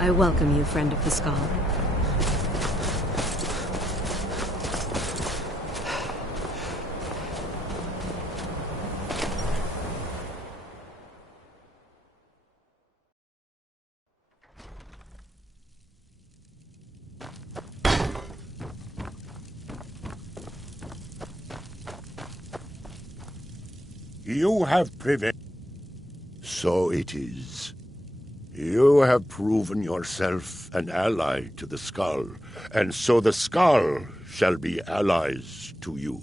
I welcome you, friend of the skull. You have prevailed. So it is. You have proven yourself an ally to the Skull, and so the Skull shall be allies to you.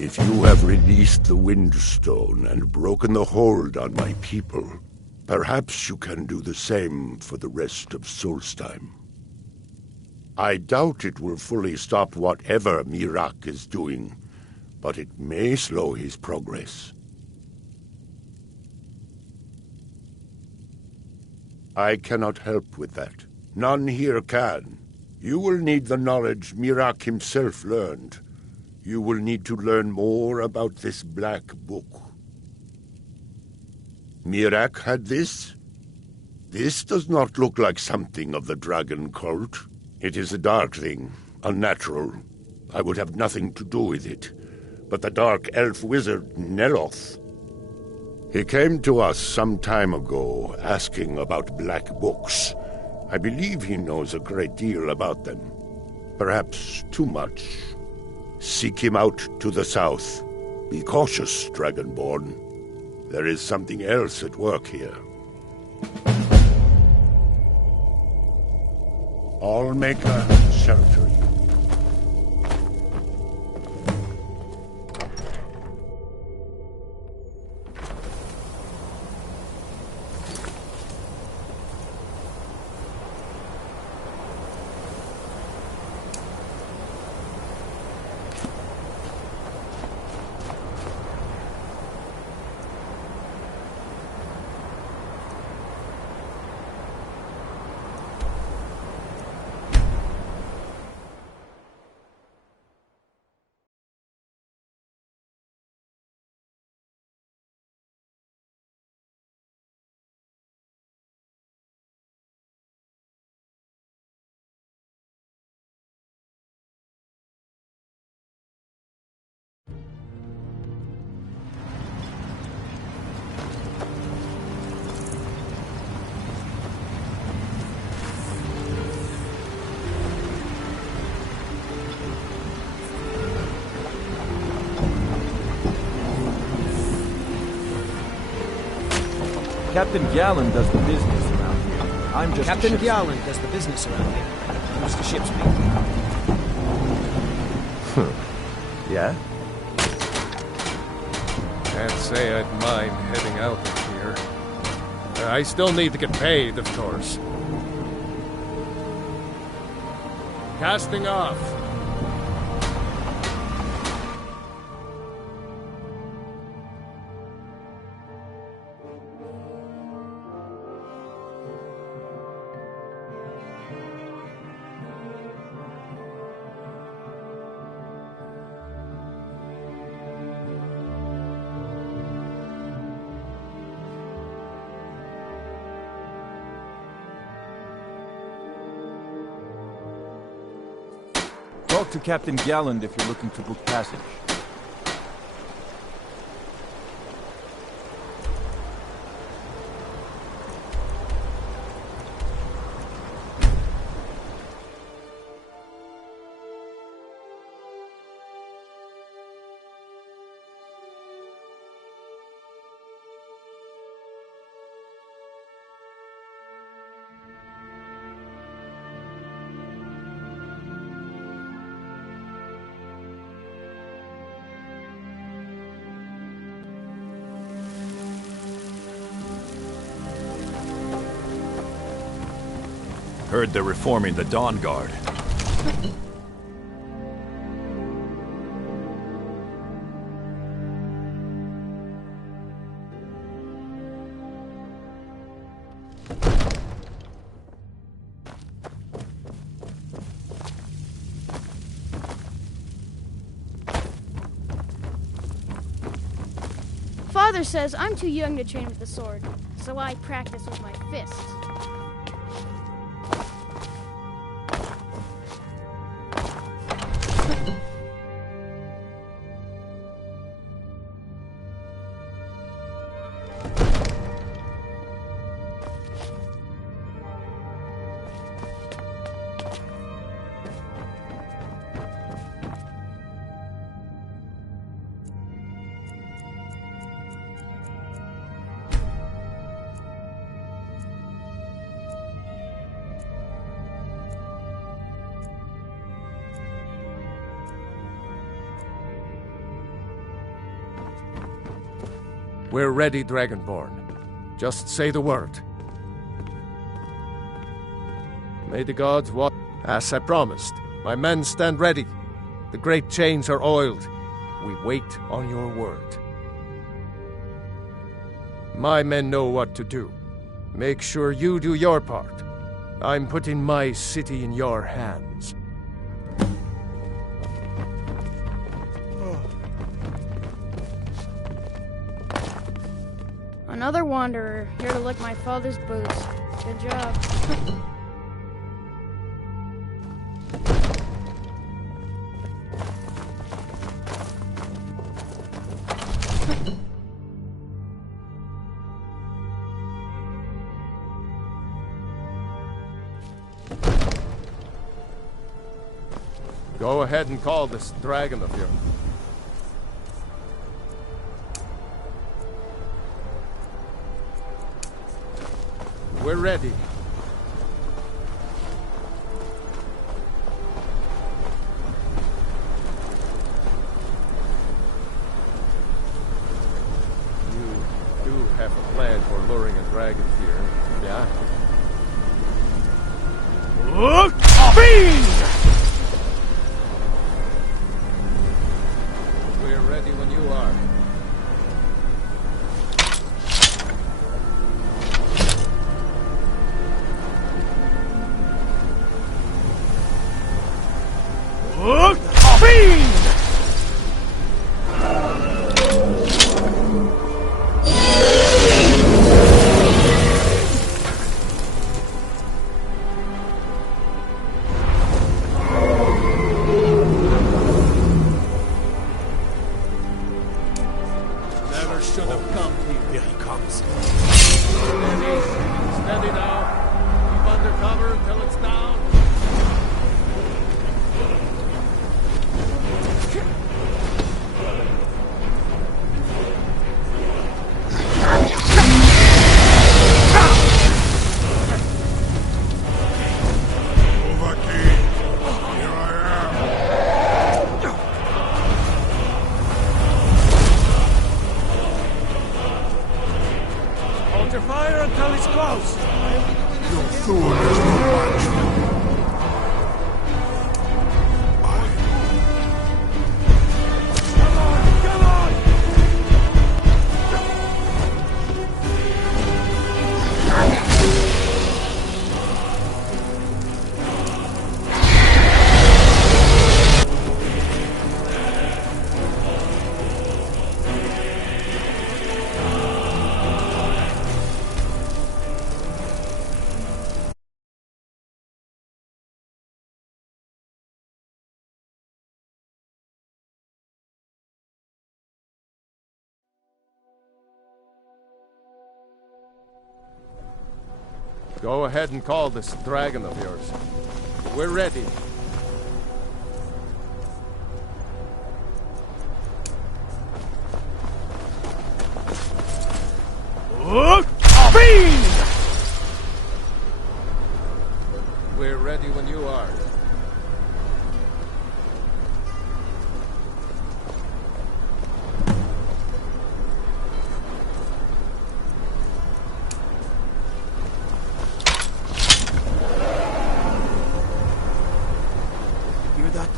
If you have released the Windstone and broken the hold on my people, perhaps you can do the same for the rest of Solstheim. I doubt it will fully stop whatever Miraak is doing, but it may slow his progress. I cannot help with that. None here can. You will need the knowledge Miraak himself learned. You will need to learn more about this black book. Miraak had this? This does not look like something of the dragon cult. It is a dark thing, unnatural. I would have nothing to do with it. But the dark elf wizard, Neloth. He came to us some time ago, asking about black books. I believe he knows a great deal about them. Perhaps too much. Seek him out to the south. Be cautious, Dragonborn. There is something else at work here. Allmaker, shelter you. Captain Gallen does the business around here. I'm just Captain Gallen does the business around here. Who's the ship's mate? Yeah? Can't say I'd mind heading out of here. I still need to get paid, of course. Casting off. Talk to Captain Galland if you're looking to book passage. Heard they're reforming the Dawn Guard. Father says I'm too young to train with the sword, so I practice with my fists. We're ready, Dragonborn. Just say the word. May the gods watch. As I promised, my men stand ready. The great chains are oiled. We wait on your word. My men know what to do. Make sure you do your part. I'm putting my city in your hands. Another wanderer, here to lick my father's boots. Good job. Go ahead and call this dragon of yours. We're ready. You do have a plan for luring a dragon here, yeah? We're ready when you are. Never should have come here. Here he comes. Steady. Steady now. Keep under cover until it's down. Hold your fire until he's close. Your sword is no match. Come on! Go ahead and call this dragon of yours. We're ready. We're ready when you are. Hear that?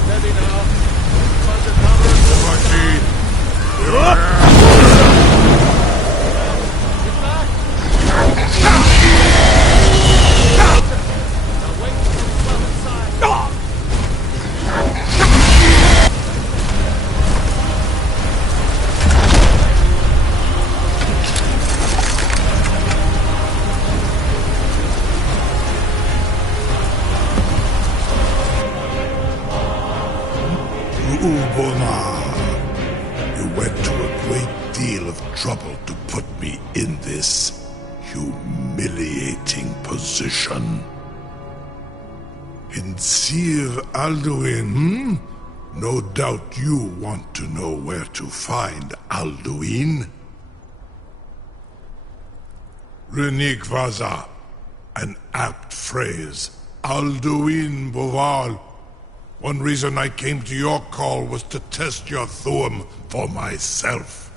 Steady now. Keep under cover. Get back. Now wait until he's well inside. Zu'ulbona, you went to a great deal of trouble to put me in this humiliating position. In Sir Alduin, No doubt you want to know where to find Alduin. Renikvaza, an apt phrase. Alduin Boval. One reason I came to your call was to test your Thuum for myself.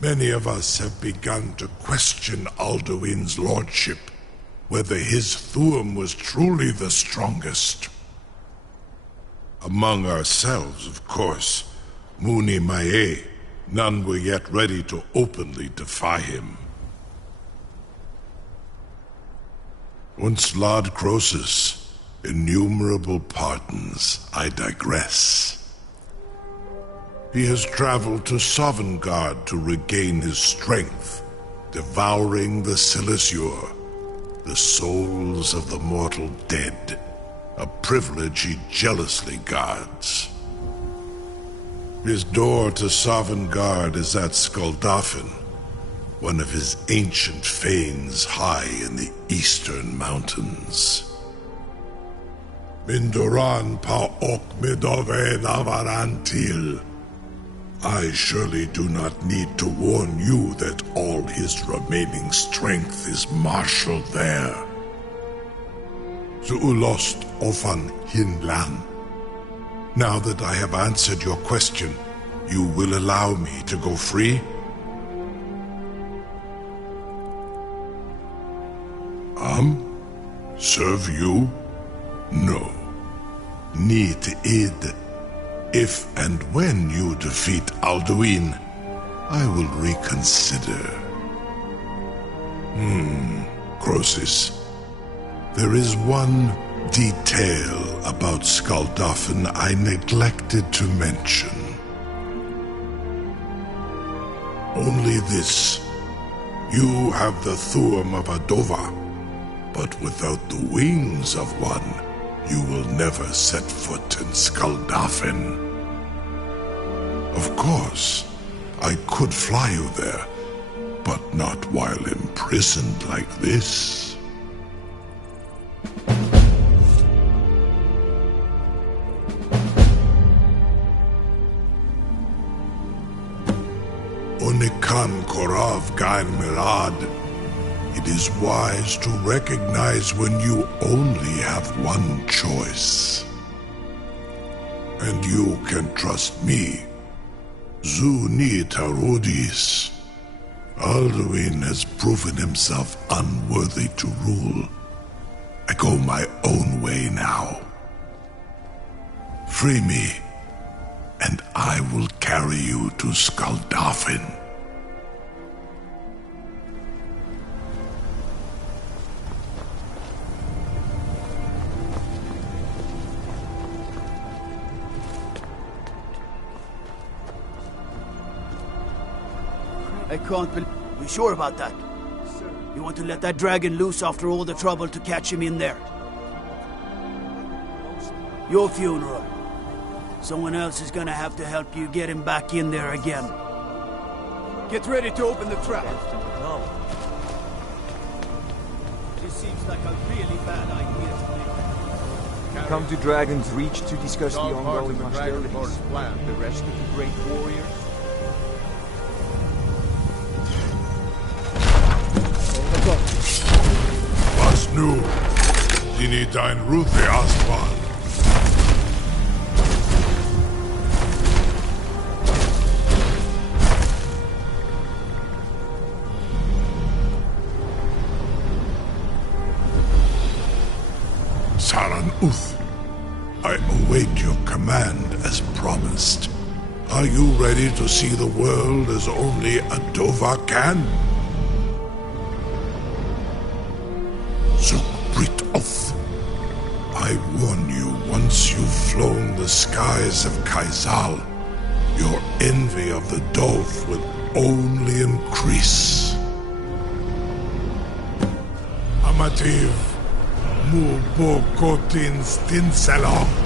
Many of us have begun to question Alduin's lordship, whether his Thuum was truly the strongest. Among ourselves, of course, Muni Mae, none were yet ready to openly defy him. Once Lord Croesus, innumerable pardons, I digress. He has traveled to Sovngarde to regain his strength, devouring the Silesure, the souls of the mortal dead, a privilege he jealously guards. His door to Sovngarde is at Skuldafn, one of his ancient fanes high in the eastern mountains. Mindoran pa ok midove navarantil. I surely do not need to warn you that all his remaining strength is marshaled there. Zuulost ofan hinlan. Now that I have answered your question, you will allow me to go free? Serve you? No. Need id. If and when you defeat Alduin, I will reconsider. Croesus. There is one detail about Skuldafn I neglected to mention. Only this. You have the Thuum of Adova, but without the wings of one, you will never set foot in Skuldafn. Of course, I could fly you there, but not while imprisoned like this. Onikan Korav Gain Mirad. It is wise to recognize when you only have one choice. And you can trust me. Zuni Tarudis. Alduin has proven himself unworthy to rule. I go my own way now. Free me, and I will carry you to Skuldafn. I can't believe... We sure about that? Sir. You want to let that dragon loose after all the trouble to catch him in there? Your funeral. Someone else is gonna have to help you get him back in there again. Get ready to open the trap. This seems like a really bad idea to me. Come to Dragon's Reach to discuss the ongoing hostilities. The rest of the great warriors. Was nu? Dini dein Ruthe Astval. Saran Uth, I await your command as promised. Are you ready to see the world as only Adova can? Zukbrit Oth. I warn you, once you've flown the skies of Kaizal, your envy of the Dove will only increase. Amativ Mubokotin Stinselok.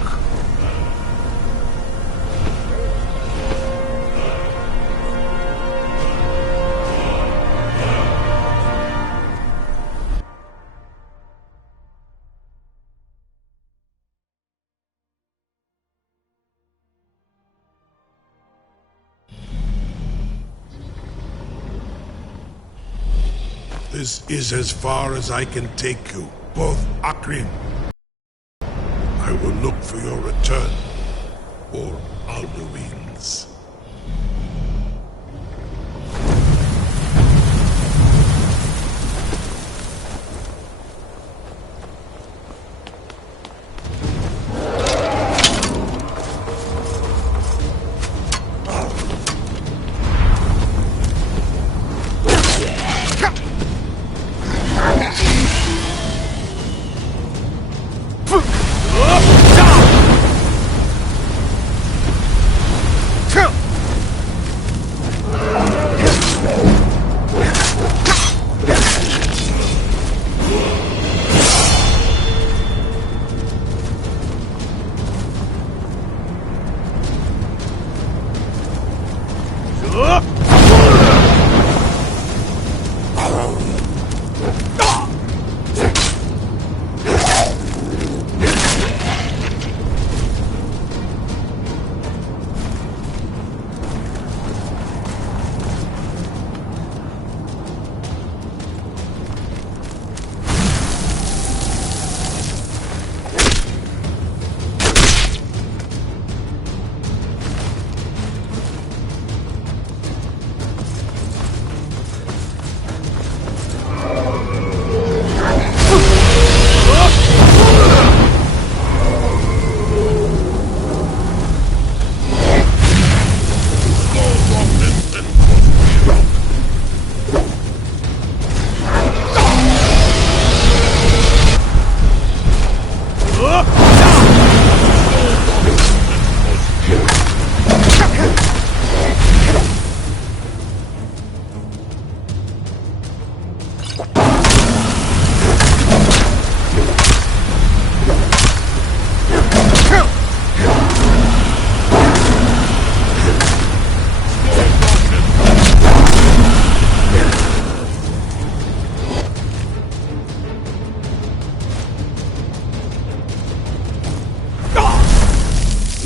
This is as far as I can take you, both Akrin. I will look for your return, or Alduin's.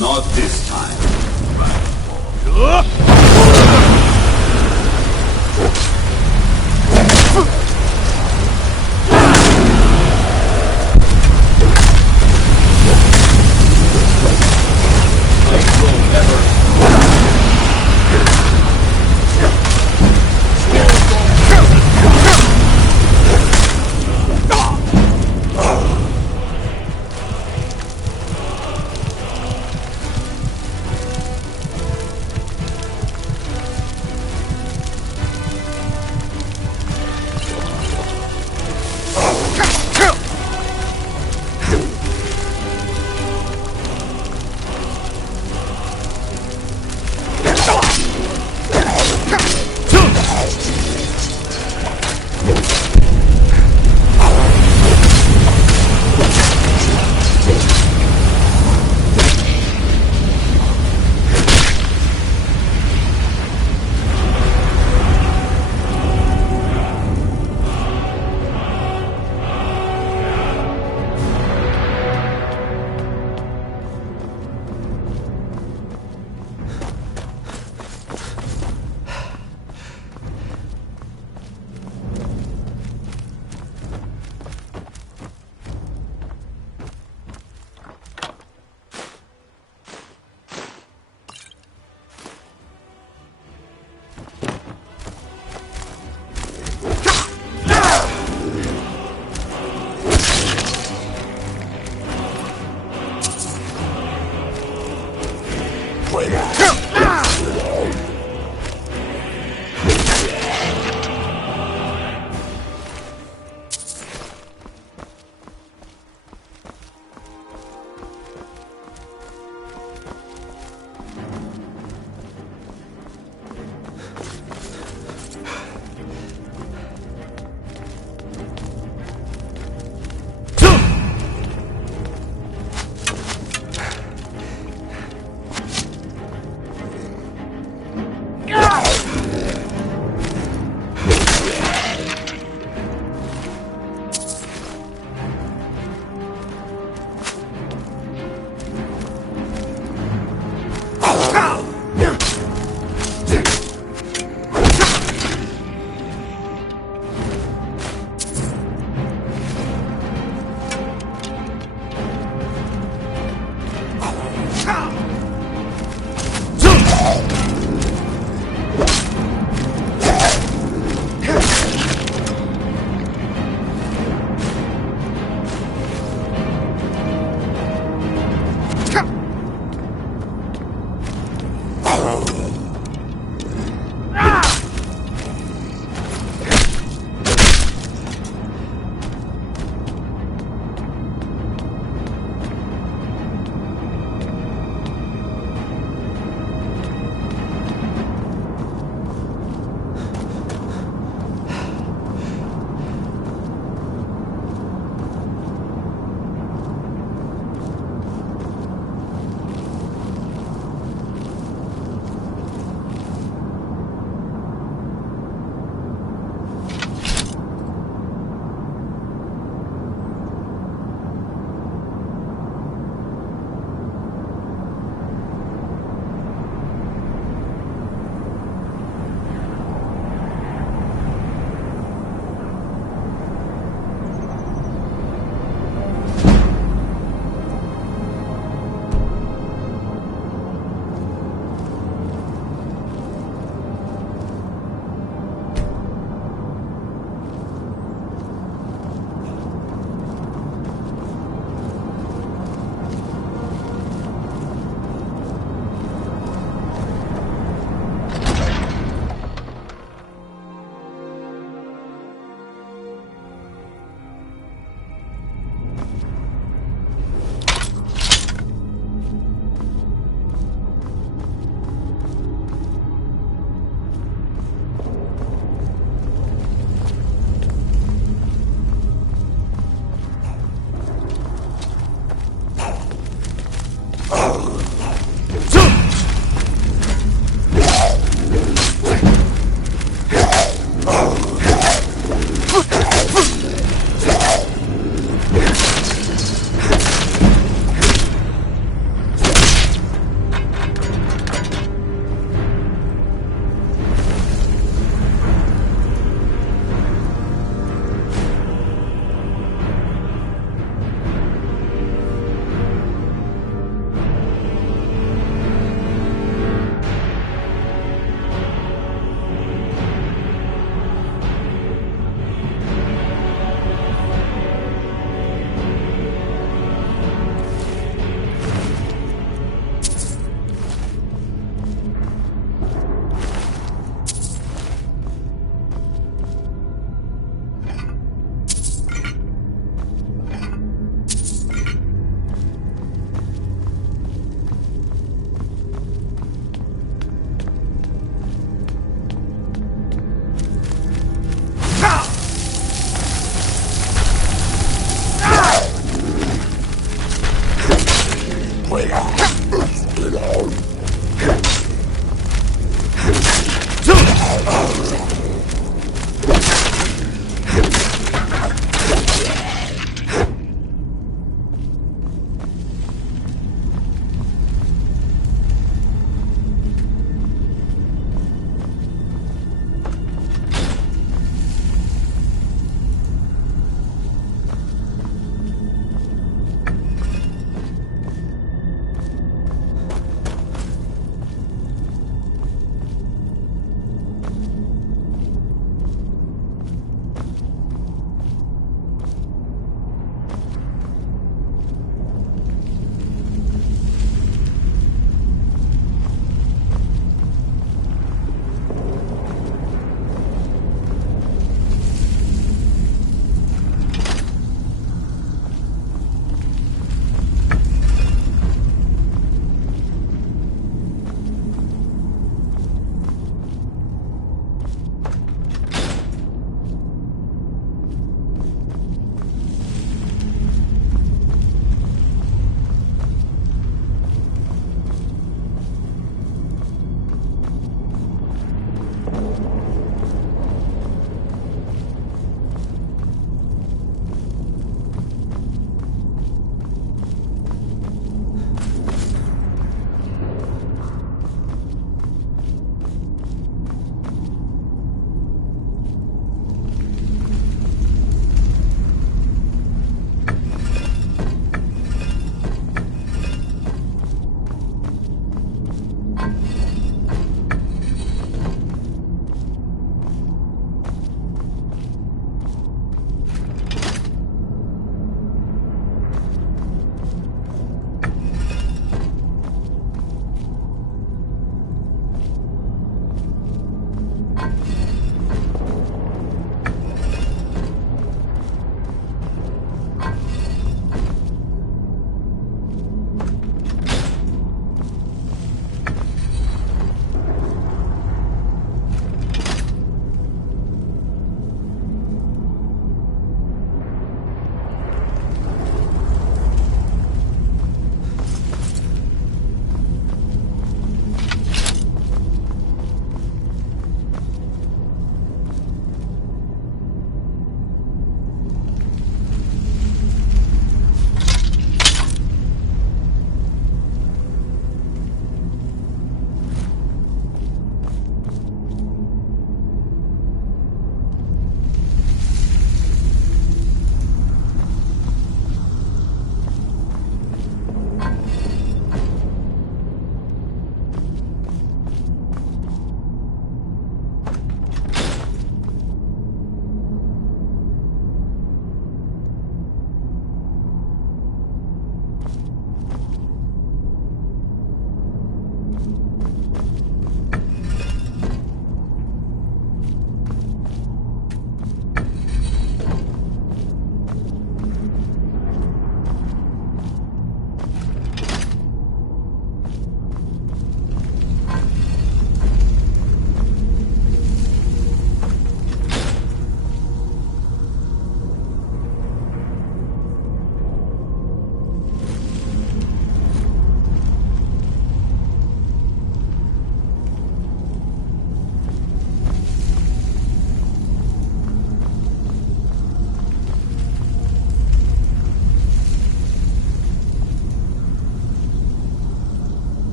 Not this time.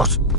What?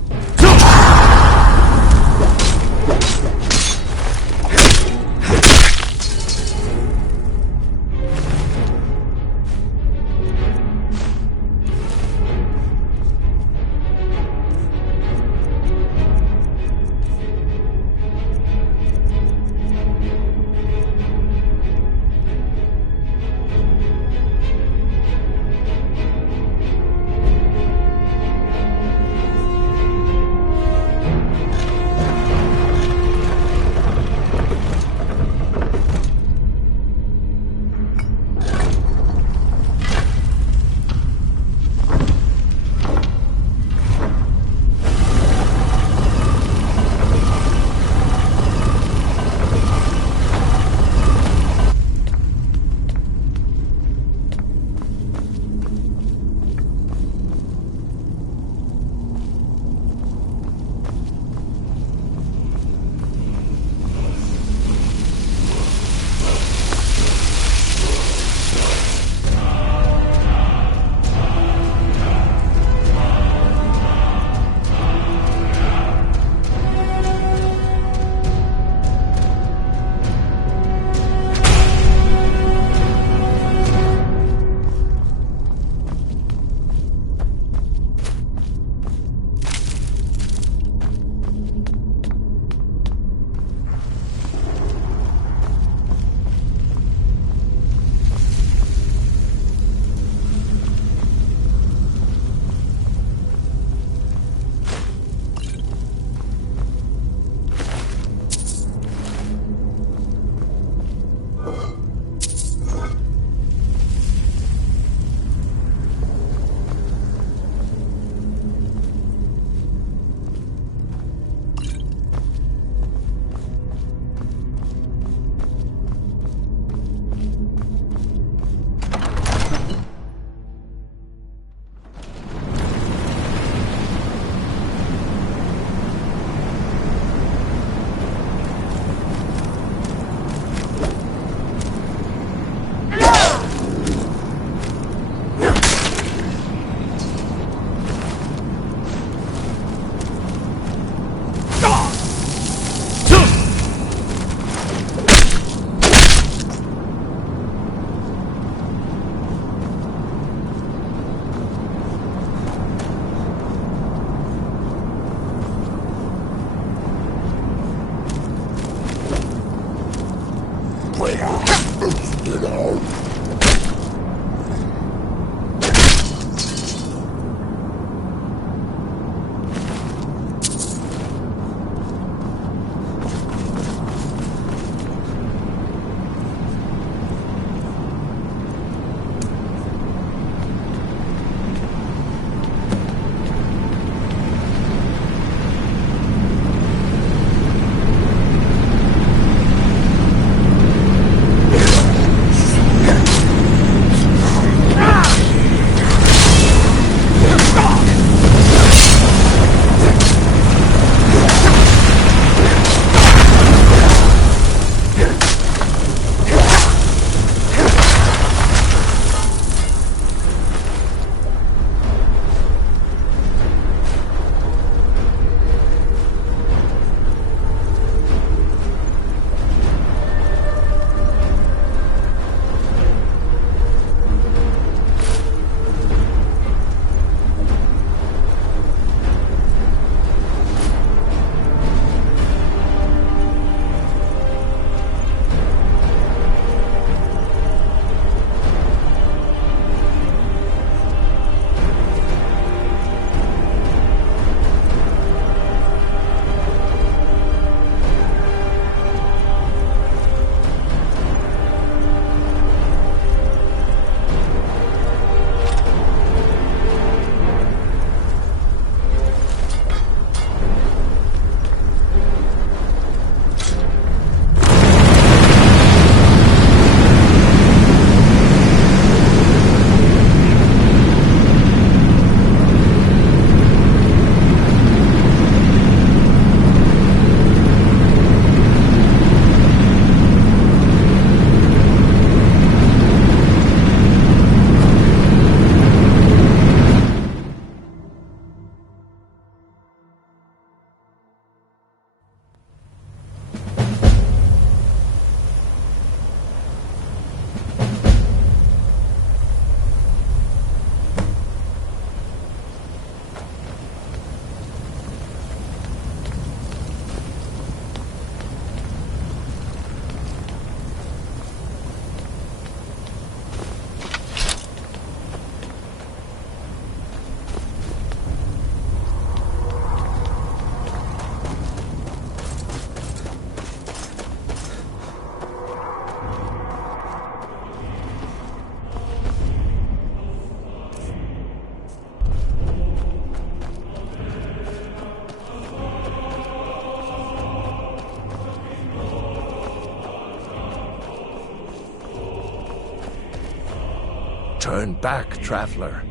Turn back, traveler.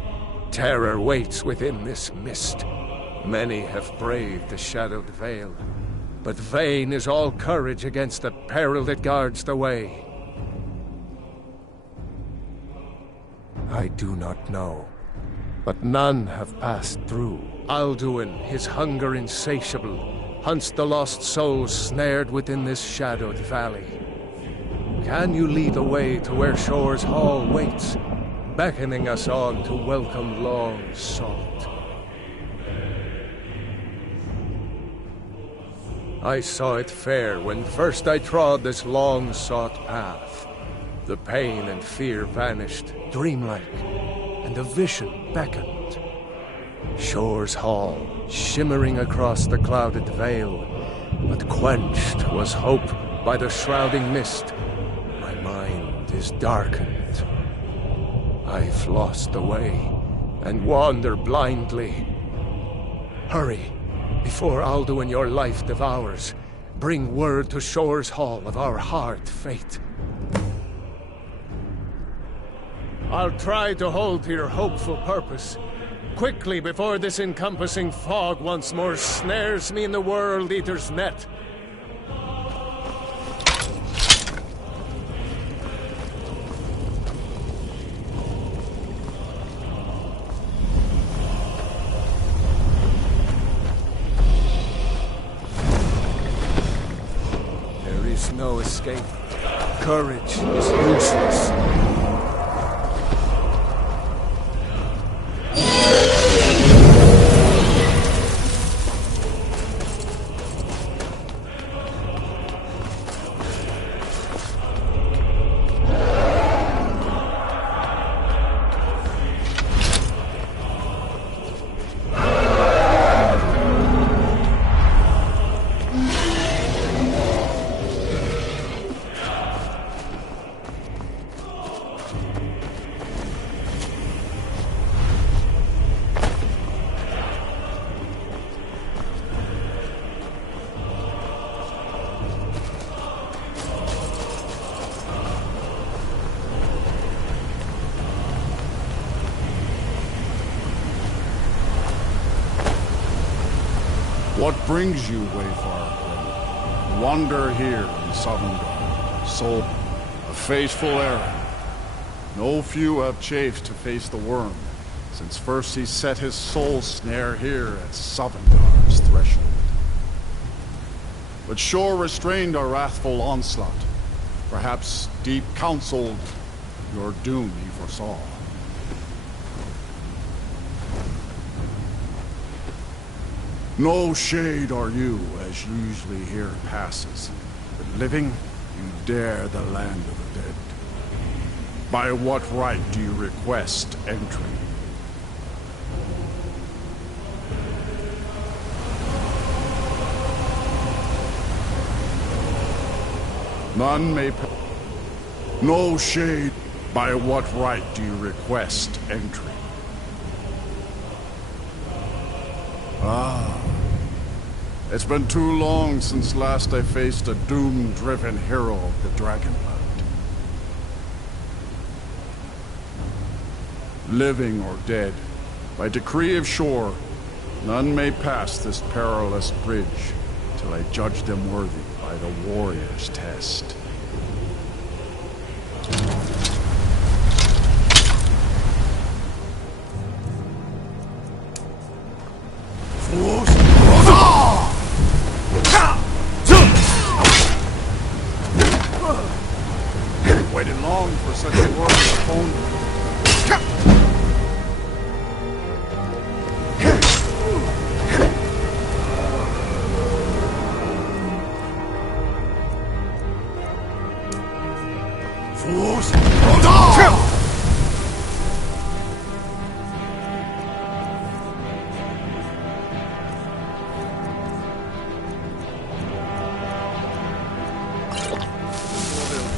Terror waits within this mist. Many have braved the shadowed vale, but vain is all courage against the peril that guards the way. I do not know, but none have passed through. Alduin, his hunger insatiable, hunts the lost souls snared within this shadowed valley. Can you lead the way to where Shore's Hall waits, beckoning us on to welcome long sought? I saw it fair when first I trod this long-sought path. The pain and fear vanished, dreamlike, and a vision beckoned. Shore's Hall, shimmering across the clouded vale, but quenched was hope by the shrouding mist. My mind is darkened. I've lost the way, and wander blindly. Hurry, before Alduin your life devours. Bring word to Shore's Hall of our hard fate. I'll try to hold to your hopeful purpose. Quickly, before this encompassing fog once more snares me in the World Eater's net. There is no escape. Courage is useless. What brings you, Wayfarer? Wander here in Sovngarde, soul, a fateful errand. No few have chafed to face the worm, since first he set his soul snare here at Sovngarde's threshold. But Shore restrained our wrathful onslaught. Perhaps deep counseled your doom he foresaw. No shade are you, as usually here passes, but living, you dare the land of the dead. By what right do you request entry? None may... No shade. By what right do you request entry? Ah. It's been too long since last I faced a doom-driven hero of the Dragonland. Living or dead, by decree of Shore, none may pass this perilous bridge till I judge them worthy by the warrior's test. Waited long for such a warrior opponent. Fools! Hold on!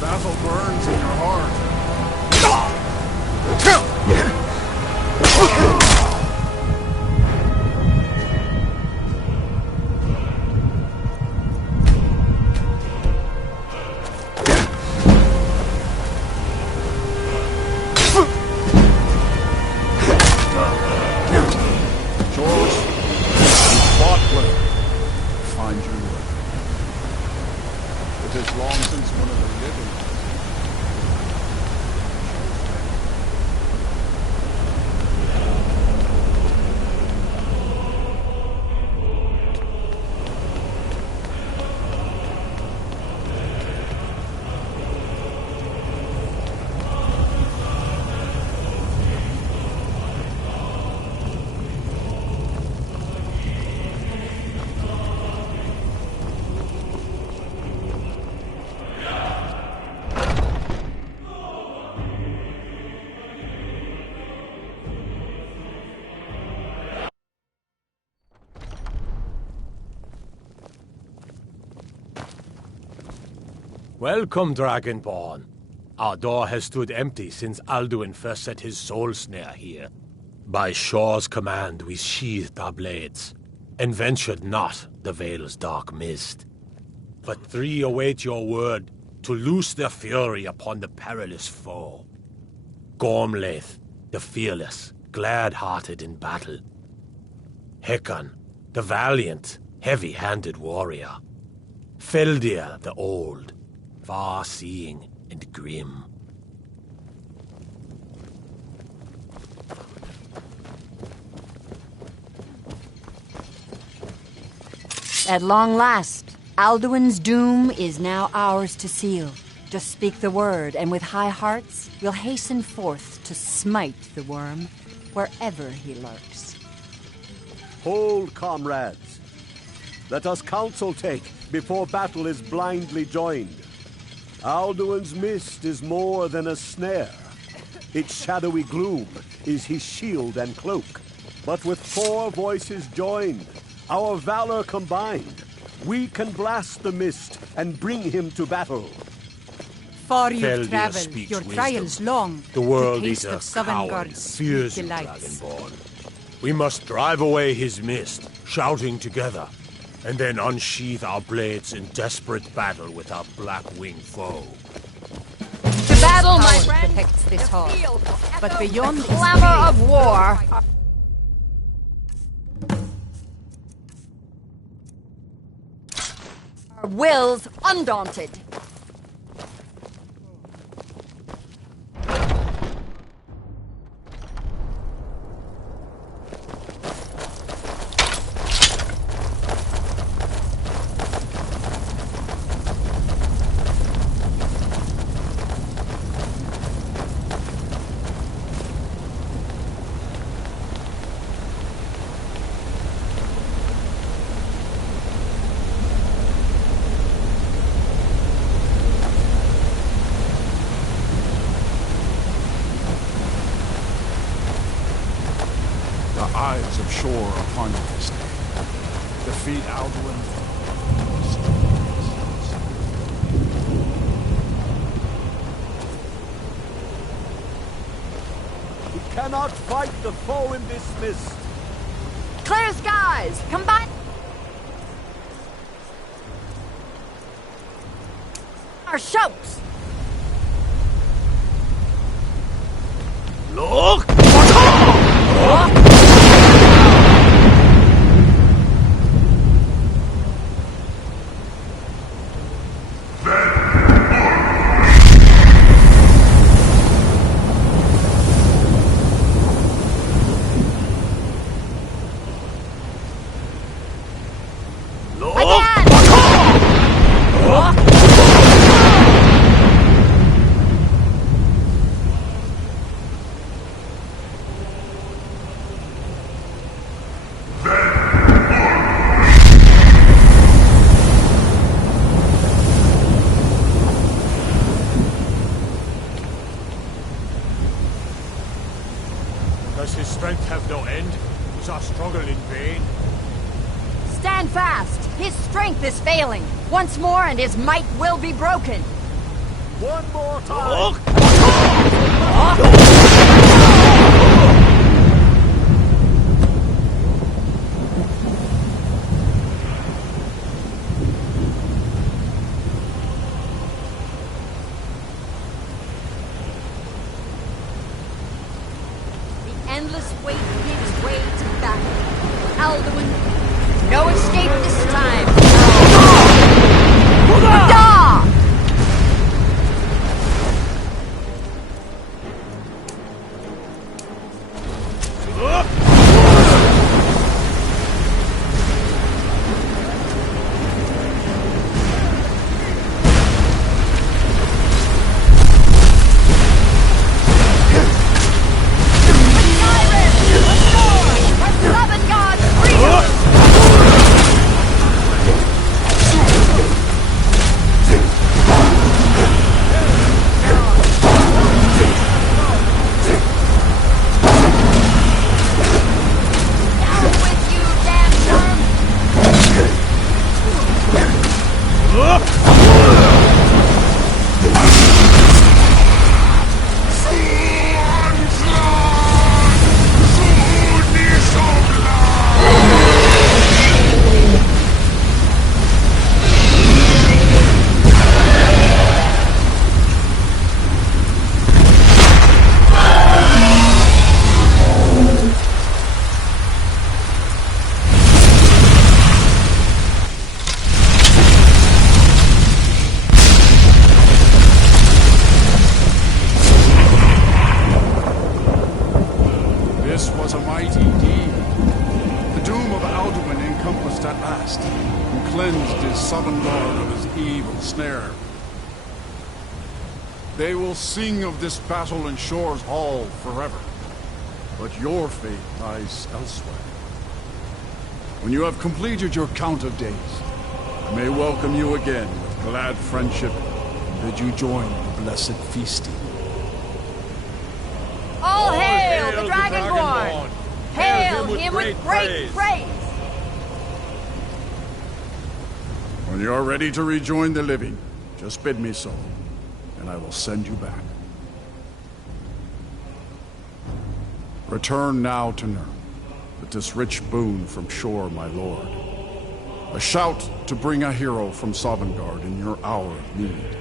Battle burns in your heart. Welcome, Dragonborn. Our door has stood empty since Alduin first set his soul snare here. By Shaw's command, we sheathed our blades, and ventured not the Vale's dark mist. But three await your word to loose their fury upon the perilous foe. Gormlaith, the fearless, glad-hearted in battle. Hecon, the valiant, heavy-handed warrior. Feldir, the old, far-seeing and grim. At long last, Alduin's doom is now ours to seal. Just speak the word, and with high hearts, we'll hasten forth to smite the worm wherever he lurks. Hold, comrades. Let us counsel take before battle is blindly joined. Alduin's mist is more than a snare. Its shadowy gloom is his shield and cloak. But with 4 voices joined, our valor combined, we can blast the mist and bring him to battle. Far Feldir you've traveled, speaks your wisdom. trials long. The world taste is of a Southern coward, Guard's fears sweet you, delights. Dragonborn. We must drive away his mist, shouting together, and then unsheath our blades in desperate battle with our black-winged foe. To battle, my friend, protects this hall. But beyond the clamor of war, our wills undaunted. The eyes of Shore are upon you this day. Defeat Alduin. We cannot fight the foe in this mist. Clear skies! Combine our shouts! Look! Does his strength have no end? Was our struggle in vain? Stand fast! His strength is failing. Once more and his might will be broken. One more time. Endless wait gives way to battle. Alduin, no escape this time. and cleansed his Sovngarde of his evil snare. They will sing of this battle in Shore's Hall forever, but your fate lies elsewhere. When you have completed your count of days, I may welcome you again with glad friendship and bid you join the blessed feasting. All hail the Dragonborn! Hail him with great praise! When you are ready to rejoin the living, just bid me so, and I will send you back. Return now to Nurn, with this rich boon from Shore, my lord. A shout to bring a hero from Sovngarde in your hour of need.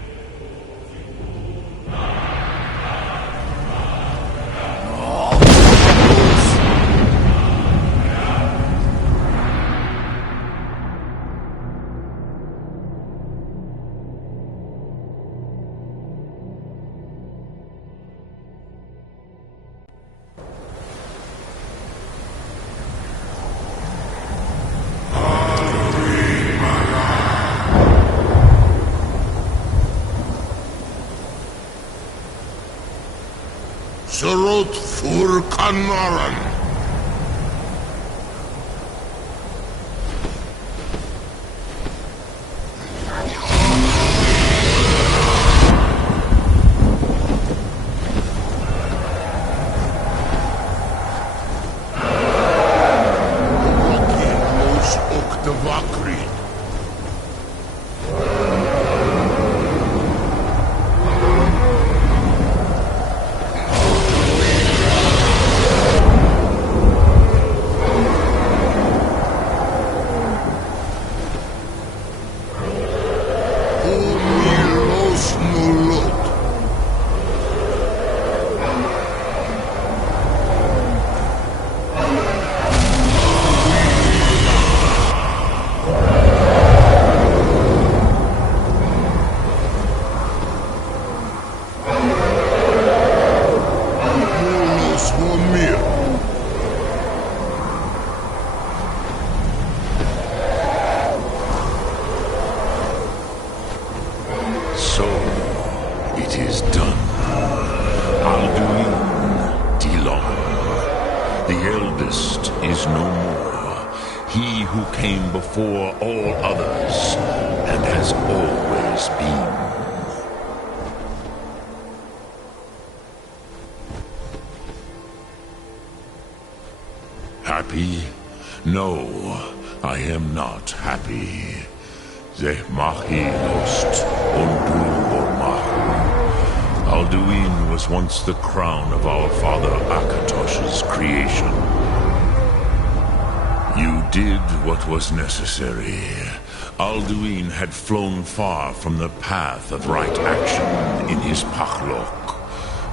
Surot fur kanaran. Before all others, and has always been. Happy? No, I am not happy. Zeh machi lost undu ormahu. Alduin was once the crown of our father Akatosh's creation. You did what was necessary. Alduin had flown far from the path of right action in his pachlok,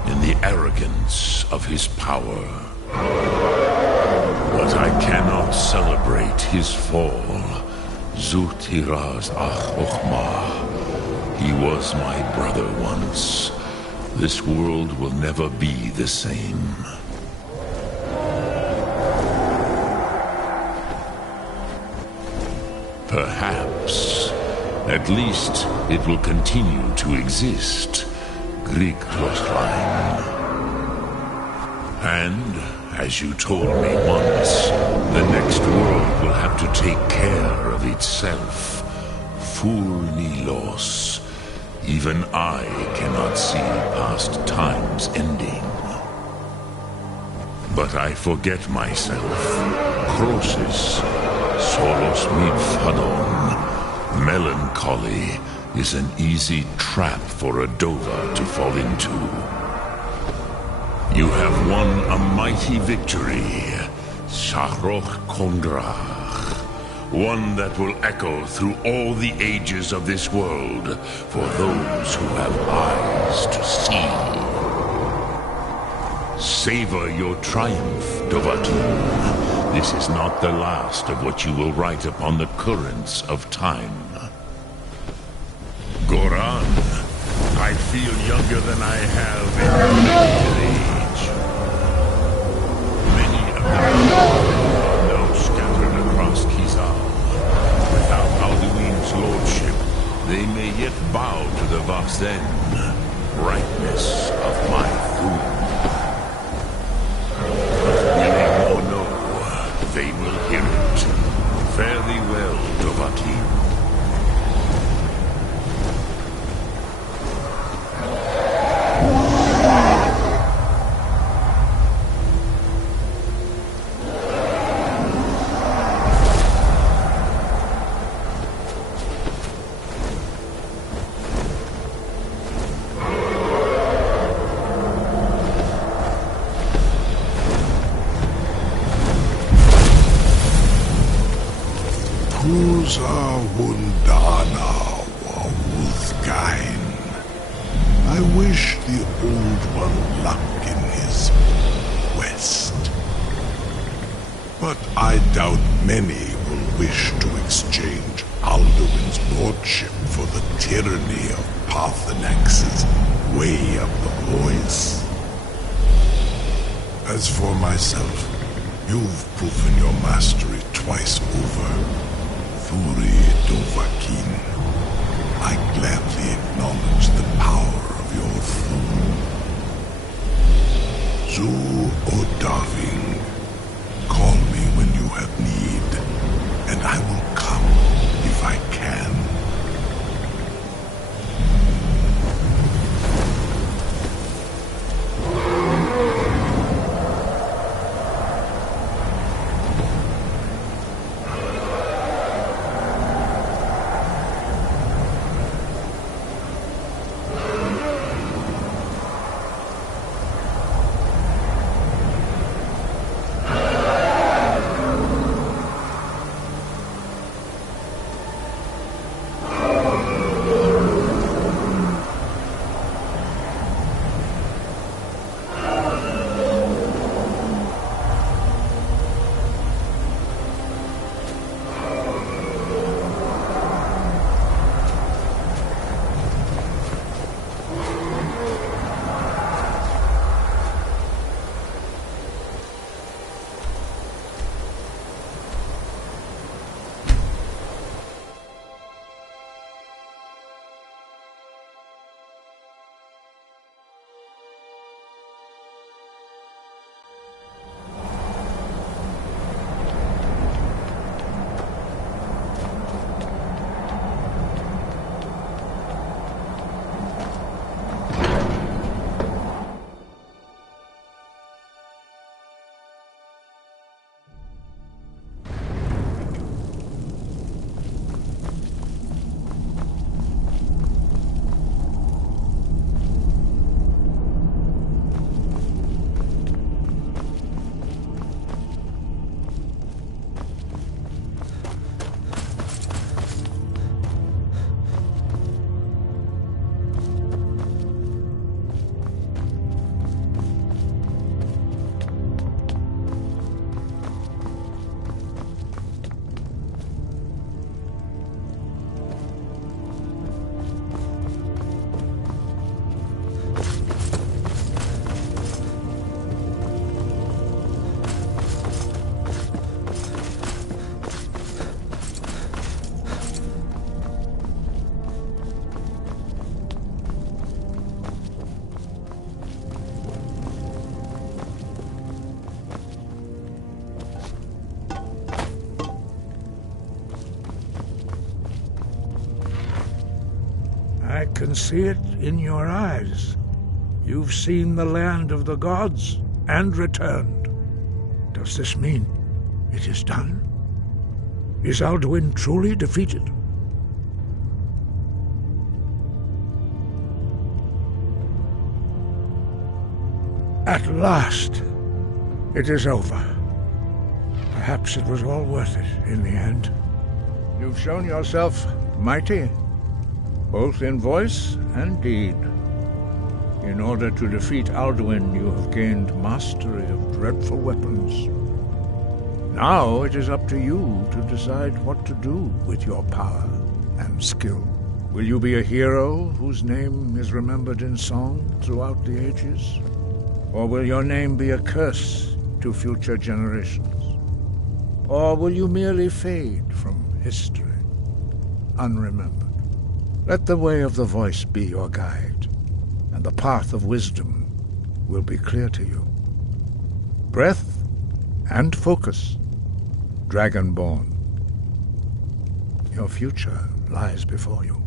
in the arrogance of his power. But I cannot celebrate his fall. Zut hiraz ach ochma. He was my brother once. This world will never be the same. Perhaps. At least it will continue to exist. Greek Rostline. And, as you told me once, the next world will have to take care of itself. Furnilos. Even I cannot see past time's ending. But I forget myself. Crosis. Solos midfadon. Melancholy is an easy trap for a Dova to fall into. You have won a mighty victory, Shahroch Kondrach. One that will echo through all the ages of this world for those who have eyes to see. Savor your triumph, Dovatun. This is not the last of what you will write upon the currents of time. Goran, I feel younger than I have in age. Many of them are now scattered across Kizal, without they may yet bow to the Voxen, brightness of my doom. Willing or no, they will hear it. Fare thee well, Dovahkiin. Wundana Wawuthkain. I wish the Old One luck in his quest. But I doubt many will wish to exchange Alduin's lordship for the tyranny of Paarthurnax's way of the voice. As for myself, you've proven your mastery twice over. Thuri Dovahkiin, I gladly acknowledge the power of your Thum. Zu Odarving, call me when you have need, and I will come if I can. I can see it in your eyes. You've seen the land of the gods and returned. Does this mean it is done? Is Alduin truly defeated? At last, it is over. Perhaps it was all worth it in the end. You've shown yourself mighty, both in voice and deed. In order to defeat Alduin, you have gained mastery of dreadful weapons. Now it is up to you to decide what to do with your power and skill. Will you be a hero whose name is remembered in song throughout the ages? Or will your name be a curse to future generations? Or will you merely fade from history, unremembered? Let the way of the voice be your guide, and the path of wisdom will be clear to you. Breath and focus, Dragonborn. Your future lies before you.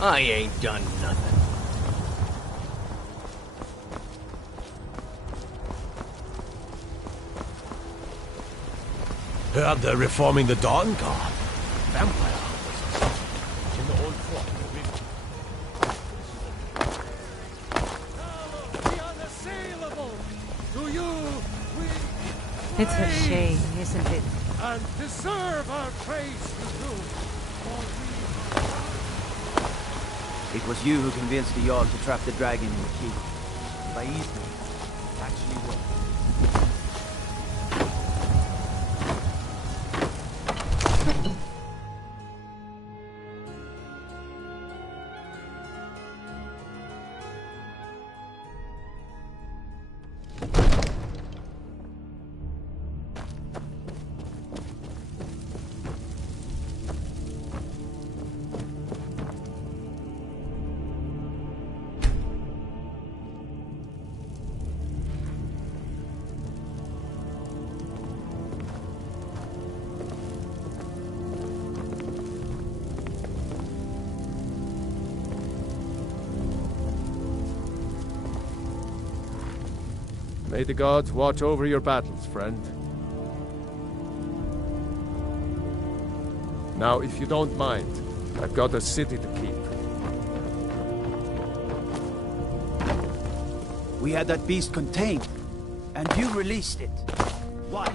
I ain't done nothing. Heard they're reforming the Dawn Guard. Vampire hunters in the old fort. It's a shame, isn't it? And deserve our praise you do. It was you who convinced the Jarl to trap the dragon in the keep. By easement, it actually worked. May the gods watch over your battles, friend. Now, if you don't mind, I've got a city to keep. We had that beast contained, and you released it. Why?